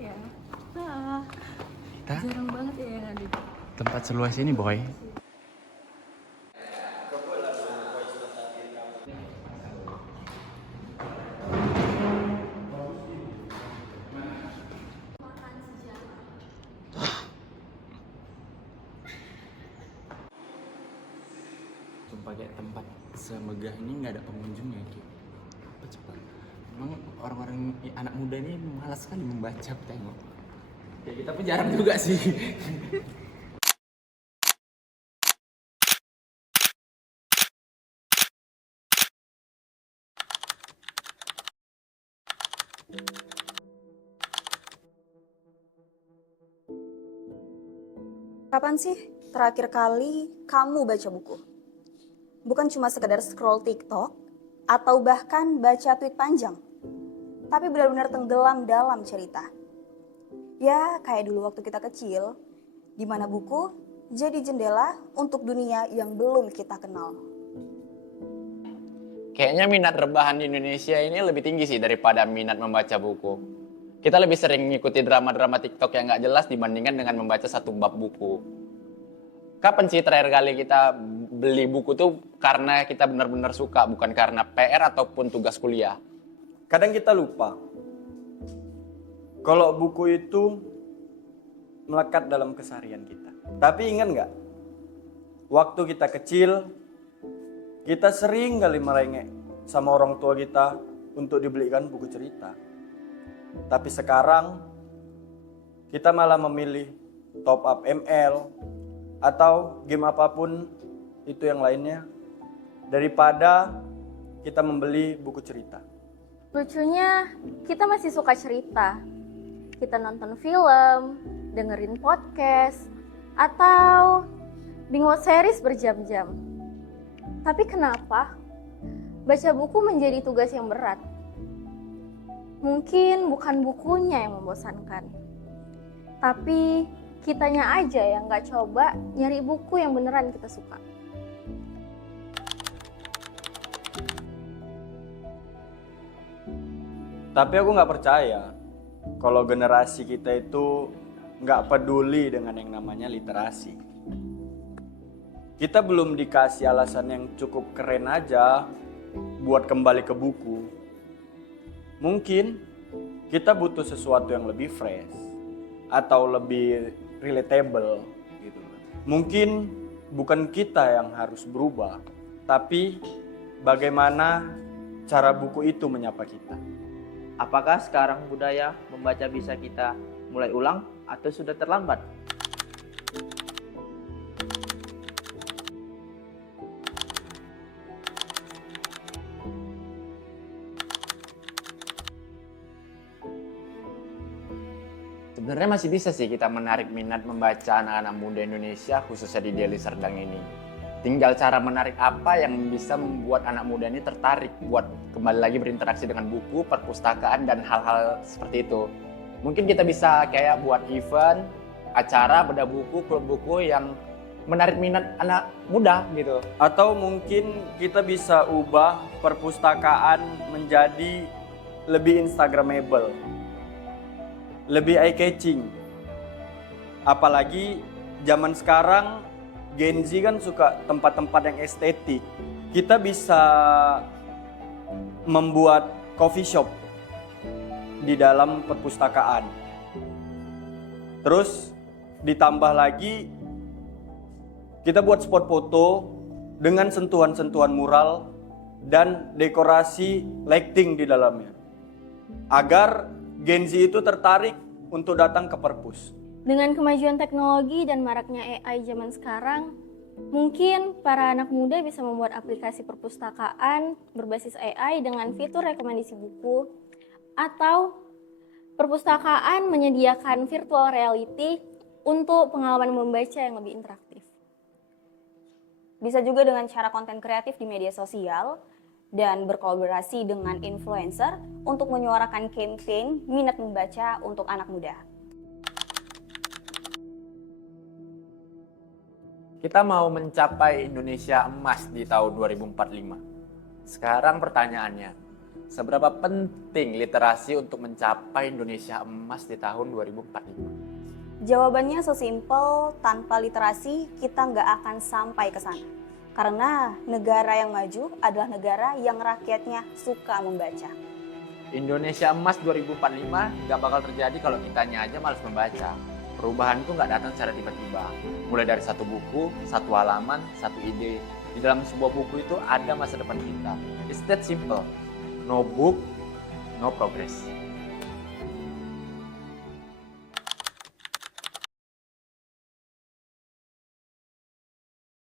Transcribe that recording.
ya. Ah, jarang banget ya yang ada di Tempat seluas ini, Boy. Sumpah kayak tempat semegah ini nggak ada pengunjungnya, Ki. Apa coba? Emang orang-orang anak muda ini malas sekali membaca, tengok. Ya kita pun jarang juga sih. Kapan sih terakhir kali kamu baca buku? Bukan cuma sekedar scroll TikTok atau bahkan baca tweet panjang, tapi benar-benar tenggelam dalam cerita. Ya, kayak dulu waktu kita kecil, di mana buku jadi jendela untuk dunia yang belum kita kenal. Kayaknya minat rebahan di Indonesia ini lebih tinggi sih daripada minat membaca buku. Kita lebih sering mengikuti drama-drama TikTok yang nggak jelas dibandingkan dengan membaca satu bab buku. Kapan sih terakhir kali kita beli buku tuh karena kita benar-benar suka, bukan karena PR ataupun tugas kuliah? Kadang kita lupa kalau buku itu melekat dalam keseharian kita. Tapi ingat nggak, waktu kita kecil, kita sering kali merengek sama orang tua kita untuk dibelikan buku cerita. Tapi sekarang, kita malah memilih top up ML atau game apapun itu yang lainnya daripada kita membeli buku cerita. lucunya kita masih suka cerita. Kita nonton film, dengerin podcast, atau binge watch series berjam-jam. Tapi kenapa baca buku menjadi tugas yang berat? Mungkin bukan bukunya yang membosankan, tapi kitanya aja yang gak coba nyari buku yang beneran kita suka. Tapi aku nggak percaya kalau generasi kita itu nggak peduli dengan yang namanya literasi. Kita belum dikasih alasan yang cukup keren aja buat kembali ke buku. Mungkin kita butuh sesuatu yang lebih fresh atau lebih relatable gitu. Mungkin bukan kita yang harus berubah, tapi bagaimana cara buku itu menyapa kita. Apakah sekarang budaya membaca bisa kita mulai ulang atau sudah terlambat? Sebenarnya masih bisa sih kita menarik minat membaca anak-anak muda Indonesia, khususnya di Deli Serdang ini. Tinggal cara menarik apa yang bisa membuat anak muda ini tertarik buat kembali lagi berinteraksi dengan buku, perpustakaan, dan hal-hal seperti itu. Mungkin kita bisa kayak buat event, acara, bedah buku, klub buku yang menarik minat anak muda gitu. Atau mungkin kita bisa ubah perpustakaan menjadi lebih instagramable, lebih eye-catching. Apalagi zaman sekarang Gen Z kan suka tempat-tempat yang estetik. Kita bisa membuat coffee shop di dalam perpustakaan. Terus ditambah lagi kita buat spot foto dengan sentuhan-sentuhan mural dan dekorasi lighting di dalamnya. Agar Gen Z itu tertarik untuk datang ke perpus. Dengan kemajuan teknologi dan maraknya AI zaman sekarang, mungkin para anak muda bisa membuat aplikasi perpustakaan berbasis AI dengan fitur rekomendasi buku, atau perpustakaan menyediakan virtual reality untuk pengalaman membaca yang lebih interaktif. Bisa juga dengan cara konten kreatif di media sosial dan berkolaborasi dengan influencer untuk menyuarakan campaign minat membaca untuk anak muda. Kita mau mencapai Indonesia emas di tahun 2045. Sekarang pertanyaannya, seberapa penting literasi untuk mencapai Indonesia emas di tahun 2045? Jawabannya so simple, tanpa literasi kita nggak akan sampai ke sana. Karena negara yang maju adalah negara yang rakyatnya suka membaca. Indonesia emas 2045 nggak bakal terjadi kalau kitanya aja malas membaca. Perubahan itu nggak datang secara tiba-tiba. Mulai dari satu buku, satu halaman, satu ide. Di dalam sebuah buku itu ada masa depan kita. It's that simple. No book, no progress.